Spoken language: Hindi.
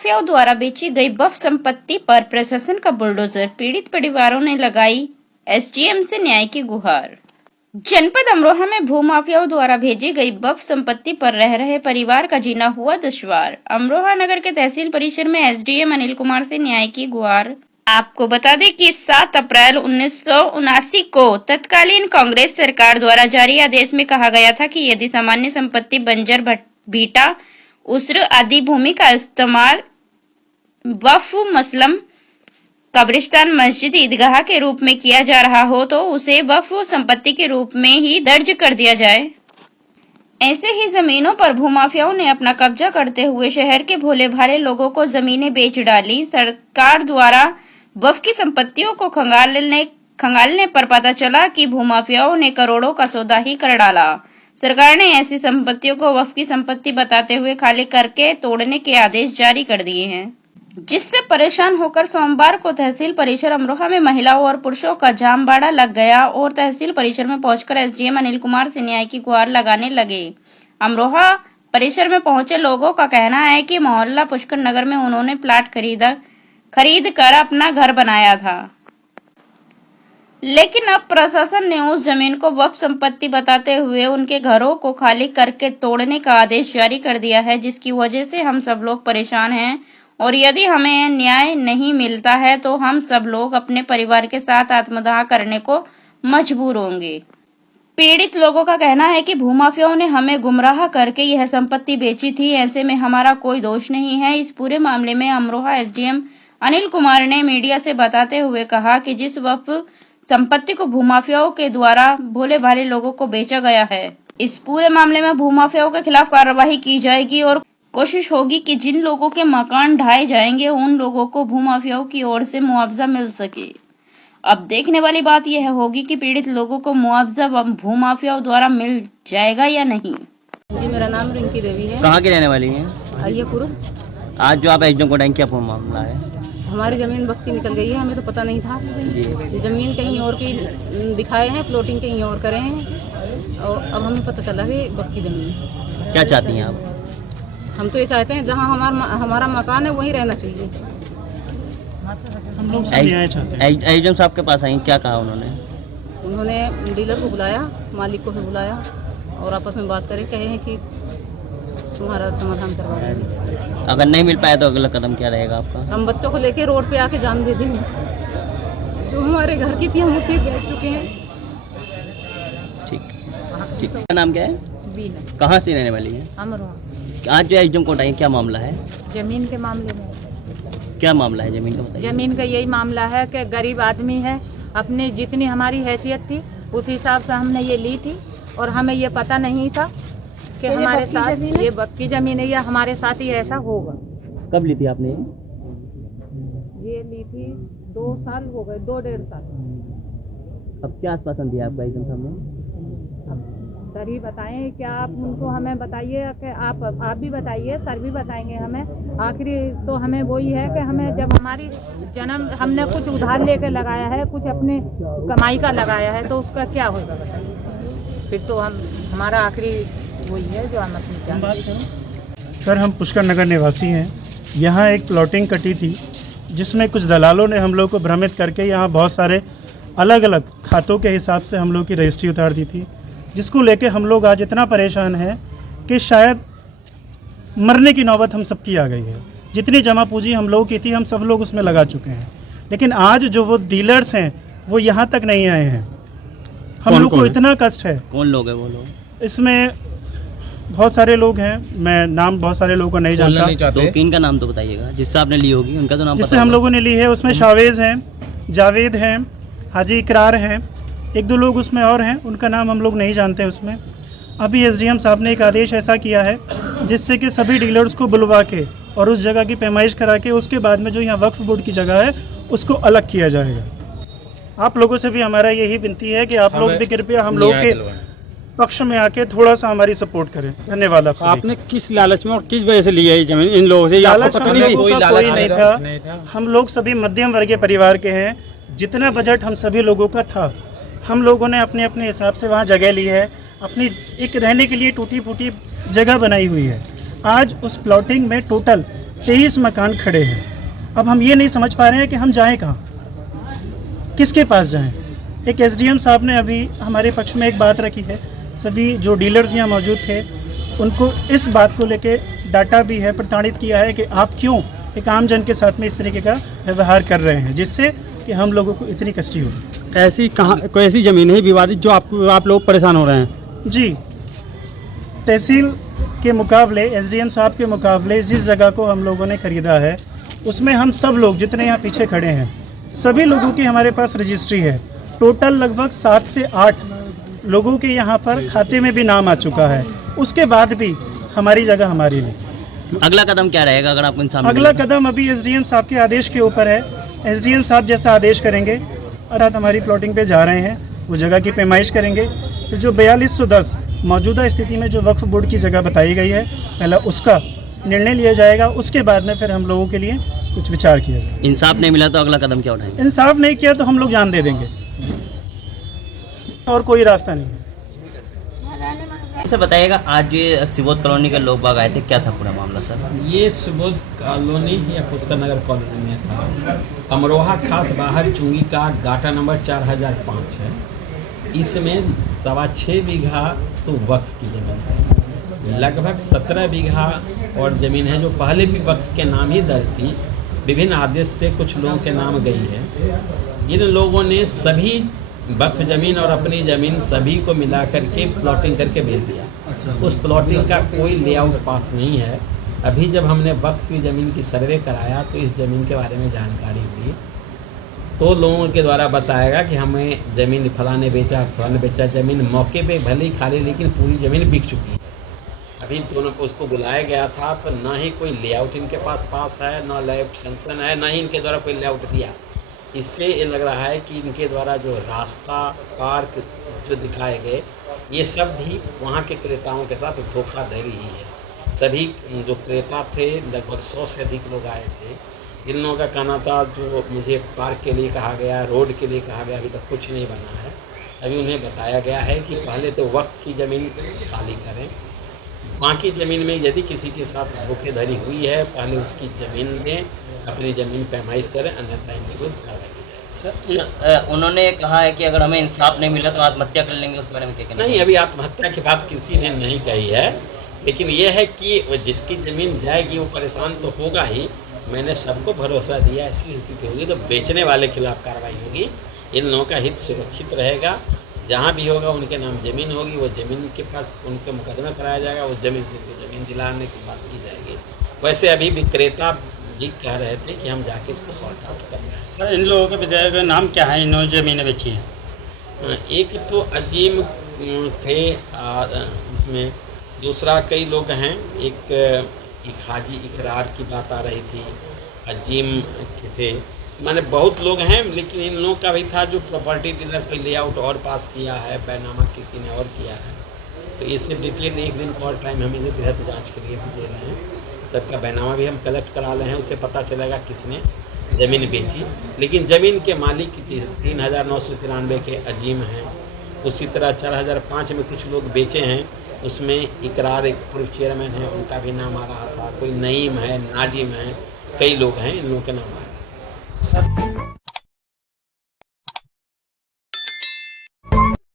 भूमाफियाओं द्वारा बेची गई वक्फ संपत्ति पर प्रशासन का बुलडोजर, पीड़ित परिवारों ने लगाई एसडीएम से न्याय की गुहार। जनपद अमरोहा में भूमाफियाओं द्वारा भेजी गई वक्फ संपत्ति पर रह रहे परिवार का जीना हुआ दुश्वार। अमरोहा नगर के तहसील परिसर में एसडीएम अनिल कुमार से न्याय की गुहार। आपको बता दें कि 7 अप्रैल 1979 को तत्कालीन कांग्रेस सरकार द्वारा जारी आदेश में कहा गया था कि यदि सामान्य संपत्ति बंजर भीटा उसर आदि भूमि का इस्तेमाल वक्फ मसलम कब्रिस्तान मस्जिद ईदगाह के रूप में किया जा रहा हो तो उसे वक्फ संपत्ति के रूप में ही दर्ज कर दिया जाए। ऐसे ही जमीनों पर भूमाफियाओं ने अपना कब्जा करते हुए शहर के भोले भाले लोगों को जमीनें बेच डाली। सरकार द्वारा वक्फ की संपत्तियों को खंगालने पर पता चला कि भूमाफियाओं ने करोड़ों का सौदा ही कर डाला। सरकार ने ऐसी संपत्तियों को वक्फ की संपत्ति बताते हुए खाली करके तोड़ने के आदेश जारी कर दिए हैं, जिससे परेशान होकर सोमवार को तहसील परिसर अमरोहा में महिलाओं और पुरुषों का जामबाड़ा लग गया और तहसील परिसर में पहुंचकर एसडीएम अनिल कुमार से न्याय की गुहार लगाने लगे। अमरोहा परिसर में पहुंचे लोगों का कहना है कि मोहल्ला पुष्कर नगर में उन्होंने प्लाट खरीद कर अपना घर बनाया था, लेकिन अब प्रशासन ने उस जमीन को वक्फ संपत्ति बताते हुए उनके घरों को खाली करके तोड़ने का आदेश जारी कर दिया है, जिसकी वजह से हम सब लोग परेशान हैं और यदि हमें न्याय नहीं मिलता है तो हम सब लोग अपने परिवार के साथ आत्मदाह करने को मजबूर होंगे। पीड़ित लोगों का कहना है कि भूमाफियाओं ने हमें गुमराह करके यह संपत्ति बेची थी, ऐसे में हमारा कोई दोष नहीं है। इस पूरे मामले में अमरोहा एसडीएम अनिल कुमार ने मीडिया से बताते हुए कहा कि जिस वक्फ संपत्ति को भूमाफियाओं के द्वारा भोले भाले लोगों को बेचा गया है, इस पूरे मामले में भूमाफियाओं के खिलाफ कार्रवाई की जाएगी और कोशिश होगी कि जिन लोगों के मकान ढाए जाएंगे उन लोगों को भूमाफियाओं की ओर से मुआवजा मिल सके। अब देखने वाली बात यह होगी कि पीड़ित लोगों को मुआवजा भूमाफियाओं द्वारा मिल जाएगा या नहीं। जी, मेरा नाम रिंकी देवी है। कहाँ की रहने वाली हैं? अय्यपुर। आज जो आप एसडीएम को डायन क्या मामला है? हमारी ज़मीन वक्त की निकल गई है, हमें तो पता नहीं था। ज़मीन कहीं और की दिखाए हैं, प्लॉटिंग कहीं और करे हैं और अब हमें पता चला कि वक्त की ज़मीन। क्या चाहती हैं आप? हम तो ये चाहते हैं जहाँ हमारा मकान है वहीं रहना चाहिए। हम लोग सब न्याय चाहते हैं। एसडीएम साहब के पास आई, क्या कहा उन्होंने डीलर को बुलाया, मालिक को भी बुलाया और आपस में बात करें, कहे हैं कि तुम्हारा समाधान करवा देंगे। अगर नहीं मिल पाया तो अगला कदम क्या रहेगा आपका? हम बच्चों को लेके रोड पे आके जान दे देंगे। जो हमारे घर की थी हम उसी बैठ चुके हैं। ठीक। क्या नाम क्या है? बीना। कहाँ से रहने वाली है? अमरोहा। आज जो एसडीएम कोर्ट आई, क्या मामला है? जमीन के मामले में। क्या मामला है जमीन का, बताइए। जमीन का यही मामला है कि गरीब आदमी है, अपनी जितनी हमारी हैसियत थी उस हिसाब से हमने ये ली थी और हमें ये पता नहीं था कि हमारे साथ ये वक्फ जमीन है या हमारे साथ ही ऐसा होगा। कब ली थी आपने? ये ली थी 2 साल हो गए, 2-1.5 साल। अब क्या आश्वासन दिया आपका एसडीएम साहब ने? सर ही बताएं, क्या आप उनको हमें बताइए कि आप भी बताइए, सर भी बताएंगे हमें। आखिरी तो हमें वही है कि हमें जब हमारी जन्म हमने कुछ उधार लेकर लगाया है, कुछ अपने कमाई का लगाया है, तो उसका क्या होगा बताइए। फिर तो हमारा आखिरी वही है जो हम अपनी जान। सर, हम पुष्कर नगर निवासी हैं। यहाँ एक प्लॉटिंग कटी थी जिसमें कुछ दलालों ने हम लोग को भ्रमित करके यहाँ बहुत सारे अलग अलग खातों के हिसाब से हम लोग की रजिस्ट्री उतार दी थी, जिसको लेके हम लोग आज इतना परेशान हैं कि शायद मरने की नौबत हम सबकी आ गई है। जितनी जमा पूंजी हम लोगों की थी हम सब लोग उसमें लगा चुके हैं, लेकिन आज जो वो डीलर्स हैं वो यहाँ तक नहीं आए हैं। हम लोग को इतना कष्ट है। कौन लोग हैं वो लोग? इसमें बहुत सारे लोग हैं, मैं नाम बहुत सारे लोगों को नहीं जानता। तो किन का नाम तो बताइएगा जिससे आपने ली होगी, उनका तो नाम जिससे हम लोगों ने ली है। उसमें शावेज हैं, जावेद हैं, हाजी इकरार हैं, 1-2 लोग उसमें और हैं, उनका नाम हम लोग नहीं जानते। उसमें अभी एसडीएम साहब ने एक आदेश ऐसा किया है जिससे कि सभी डीलर्स को बुलवा के और उस जगह की पैमाइश करा के उसके बाद में जो यहाँ वक्फ बोर्ड की जगह है उसको अलग किया जाएगा। आप लोगों से भी हमारा यही विनती है कि आप लोग भी कृपया हम लोग के पक्ष में आके थोड़ा सा हमारी सपोर्ट करें। धन्यवाद। आपने किस लालच में और किस वजह से लिया है जमीन इन लोगों से? लालच हम लोगों का कोई नहीं था। हम लोग सभी मध्यम वर्गीय परिवार के हैं। जितना बजट हम सभी लोगों का था हम लोगों ने अपने अपने हिसाब से वहाँ जगह ली है, अपनी एक रहने के लिए टूटी फूटी जगह बनाई हुई है। आज उस प्लॉटिंग में टोटल 23 मकान खड़े हैं। अब हम ये नहीं समझ पा रहे हैं कि हम जाएं कहाँ, किसके पास जाएं। एक एसडीएम साहब ने अभी हमारे पक्ष में एक बात रखी है, सभी जो डीलर्स यहाँ मौजूद थे उनको इस बात को लेके डाटा भी है, प्रताड़ित किया है कि आप क्यों एक आम जन के साथ में इस तरीके का व्यवहार कर रहे हैं, जिससे कि हम लोगों को इतनी कष्टी होगी। ऐसी कहाँ कोई ऐसी ज़मीन है विवादित जो आप लोग परेशान हो रहे हैं? जी, तहसील के मुकाबले, एसडीएम साहब के मुकाबले जिस जगह को हम लोगों ने खरीदा है उसमें हम सब लोग जितने यहाँ पीछे खड़े हैं सभी लोगों की हमारे पास रजिस्ट्री है। टोटल लगभग 7 से 8 लोगों के यहाँ पर खाते में भी नाम आ चुका है। उसके बाद भी हमारी जगह हमारी नहीं। अगला कदम क्या रहेगा अगर आपको इंसान अगला कदम अभी एसडीएम साहब के आदेश के ऊपर है। एसडीएम साहब जैसा आदेश करेंगे और आज हमारी प्लॉटिंग पे जा रहे हैं, वो जगह की पैमाइश करेंगे। फिर जो 4210 मौजूदा स्थिति में जो वक्फ बोर्ड की जगह बताई गई है, पहला उसका निर्णय लिया जाएगा। उसके बाद में फिर हम लोगों के लिए कुछ विचार किया जाएगा। इंसाफ नहीं मिला तो अगला कदम क्या उठाएंगे? इंसाफ नहीं किया तो हम लोग जान दे देंगे, और कोई रास्ता नहीं है। सर बताइएगा, आज ये सिबोध कॉलोनी के लोग बाग आए थे, क्या था पूरा मामला सर? ये सुबोध कॉलोनी या पुष्कर नगर कॉलोनी में था। अमरोहा खास बाहर चुंगी का गाटा नंबर 4005 है। इसमें 6.25 बीघा तो वक्फ की ज़मीन है, लगभग 17 बीघा और ज़मीन है जो पहले भी वक्फ के नाम ही दर्ज थी। विभिन्न आदेश से कुछ लोगों के नाम गई है। इन लोगों ने सभी वक्फ ज़मीन और अपनी ज़मीन सभी को मिला करके प्लॉटिंग करके भेज दिया। उस प्लॉटिंग का कोई लेआउट पास नहीं है। अभी जब हमने वक्फ की ज़मीन की सर्वे कराया तो इस ज़मीन के बारे में जानकारी हुई, तो लोगों के द्वारा बताएगा कि हमें ज़मीन फलाने बेचा, ज़मीन मौके पे भले ही खाली लेकिन पूरी ज़मीन बिक चुकी है। अभी दोनों को उसको बुलाया गया था तो ना ही कोई लेआउट इनके पास है, ना लेआउट सेंक्शन है, ना ही इनके द्वारा कोई लेआउट दिया। इससे ये लग रहा है कि इनके द्वारा जो रास्ता, पार्क जो दिखाए गए, ये सब भी वहाँ के क्रेताओं के साथ धोखाधड़ी ही है। सभी जो क्रेता थे, लगभग 100 से अधिक लोग आए थे। इन लोगों का कहना था जो मुझे पार्क के लिए कहा गया, रोड के लिए कहा गया, अभी तक कुछ नहीं बना है। अभी उन्हें बताया गया है कि पहले तो वक्फ की ज़मीन खाली करें, बाकी ज़मीन में यदि किसी के साथ धोखाधड़ी हुई है पहले उसकी ज़मीन दें, अपनी ज़मीन पैमाइश करें, अन्यथा इनके विरुद्ध कार्रवाई की जाए। उन्होंने कहा है कि अगर हमें इंसाफ नहीं मिला तो आत्महत्या कर लेंगे, उसके बारे में क्या कहना? नहीं, अभी आत्महत्या की बात किसी ने नहीं कही है, लेकिन यह है कि जिसकी ज़मीन जाएगी वो परेशान तो होगा ही। मैंने सबको भरोसा दिया ऐसी स्थिति होगी तो बेचने वाले के खिलाफ कार्रवाई होगी। इन लोगों का हित सुरक्षित रहेगा। जहाँ भी होगा उनके नाम ज़मीन होगी, वो ज़मीन के पास उनके मुकदमा कराया जाएगा, वो ज़मीन से ज़मीन दिलाने की बात की जाएगी। वैसे अभी विक्रेता जी कह रहे थे कि हम जाके इसको सॉर्ट आउट कर रहे हैं। सर इन लोगों के विधायक का नाम क्या है, इन्होंने ज़मीनें बेची हैं? एक तो अजीम थे, इसमें दूसरा कई लोग हैं। एक हाजी इकरार की बात आ रही थी, अजीम थे, माने बहुत लोग हैं। लेकिन इन लोगों का भी था जो प्रॉपर्टी डीलर कोई लेआउट और पास किया है, बैनामा किसी ने और किया है। तो इससे डिटेल एक दिन को और टाइम हम इन्हें गृह जाँच के लिए भी दे रहे हैं। सबका बैनामा भी हम कलेक्ट करा रहे हैं, उससे पता चलेगा किसने ज़मीन बेची। लेकिन ज़मीन के मालिक 3993 के अजीम हैं। उसी तरह 4005 में कुछ लोग बेचे हैं, उसमें इकरार एक पूर्व चेयरमैन है, उनका भी नाम आ रहा था। कोई नईम है, नाजिम है, कई लोग हैं, इन लोगों के नाम आ रहे हैं।